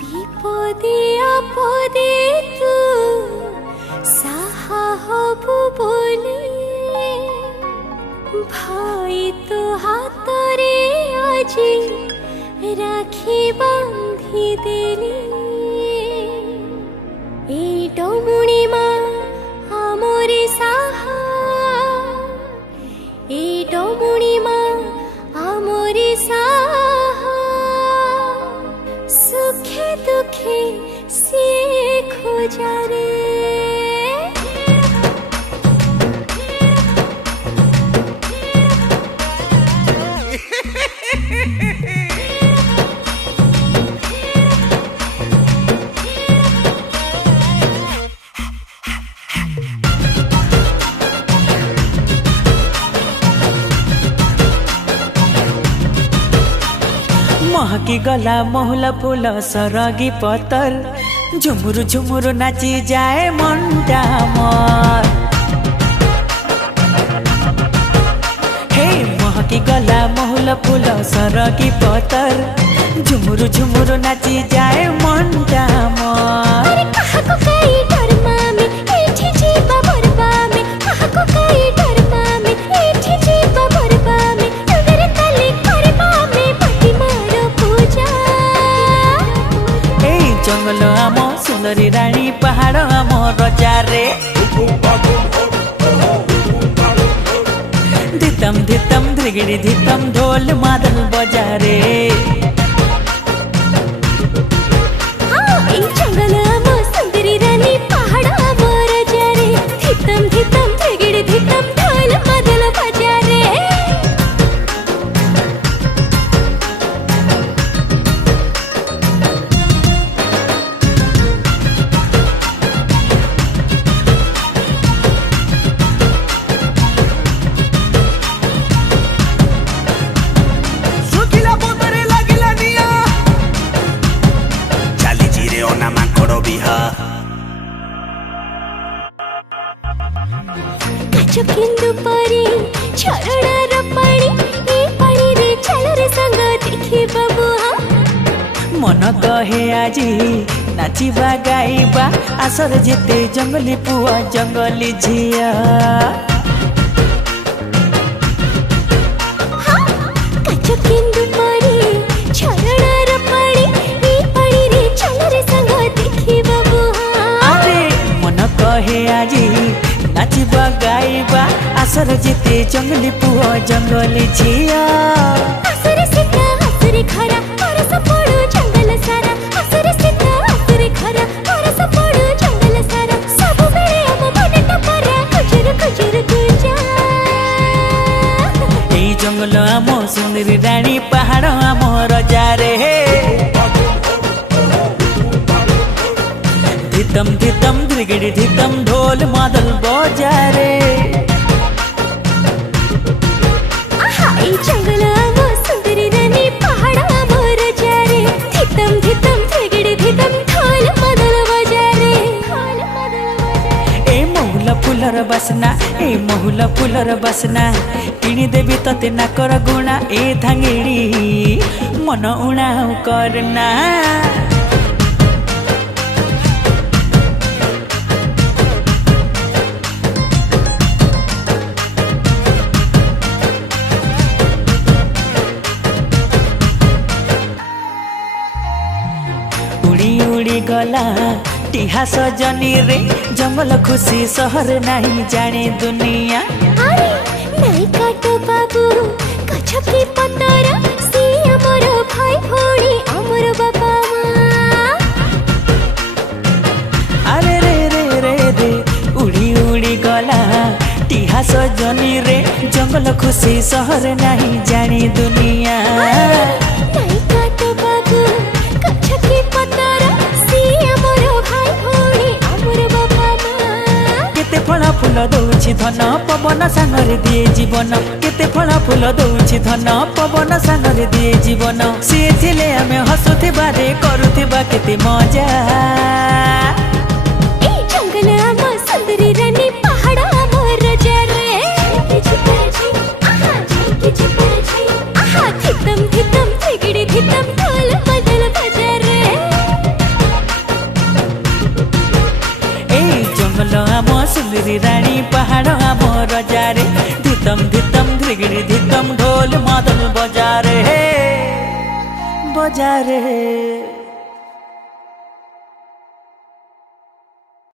বিপদে আপদে তু সাহা হবু বলি ভাই তো হাতরে আজি রাখি বান্ধি দেলি এই ডমুনি মা আমরে সাহা এই ডমুনি মা আমরে সাহা সুখে দুঃখে সে খোঁজারে महकी गला मोहला फूल सरगी पतर झुमुरु झुमुरु नाची जाए मनटा मोर हे महकी गला मोहला फूल सरगी पतर झुमुरु झुमुरु नाची जाए मनटा मोर अरे कहाको कई डरमा में एठी जीवा भरबा में कहाको कई डरमा में एठी जीवा भरबा में नगर तले करबा में पति मारो पूजा ए जंगल आम सुंदरी रानी पहाड़ आम रजा रे धितम धितम धिगिड़ी धितम ढोल मादल बजा रे हाँ ए जंगल आम सुंदरी रानी पहाड़ आम रजा रे धितम धितम धिगिड़ धितम ढोल मादल बजा रे किंदु परी झरणार पानी ए पानी रे चल रे संग देखी बबुआ मन कहे आजी नाचिबा गाइबा आसर जेते जंगली पुआ जंगली झिया काचो किंदु परी झरणार पानी ए पानी रे चल रे संग देखी बबुआ अरे मन कहे आजी नाचिबा गाइबा आसर जेते जंगली पुआ जंगली झिया आसरे सीता आसरे खरा और सपड़ो जंगल सारा आसरे सीता आसरे खरा और सपड़ो जंगल सारा सब बेरे हम बने टपरा खजर खजर गुंजा ए जंगल आम सुंदरी रानी पहाड़ आम रजा रे धितम धितम धिगिड़ी धितम ढोल मादल बजा रे आहा ए जंगल आम सुंदरी रानी पहाड़ आम रजा रे धितम धितम धिगिड़ी धितम ढोल मादल बजा रे ए महुला फुलर बसना ए महुला फुलर बसना किणी देवी तते नाकर गुणा ए धांगेड़ी मन उणा करना उड़ी उड़ी गला टिहा सजनी रे जंगल खुशी सहर नहीं जाने दुनिया अरे नहीं काटो बाबू कछपी पतर सी अमर भाई भोड़ी अमर बाबा माँ अरे रे रे रे रे उड़ी उड़ी गला टिहा सजनी रे जंगल खुशी सहर नहीं जाने दुनिया नहीं काटो बाबू कछपी पतर सी अमर भाई भोड़ी अमर बाबा माँ केते फला फूल दौछि धन पवन सांगरे दिए जीवन केते फला फूल दौछि धन पवन सांगरे दिए जीवन से थिले आमे हसुथिबा रे करुथिबा केते मजा ए जंगल आम सुंदरी रानी पहाड़ आम रजा रे आहा धितम धितम धिगिड़ी धितम ढोल बदल बजा रे समलेरी रानी पहाड़ आम रजारे धितम धितम धिगिड़ी धितम ढोल मादल बजारे बजारे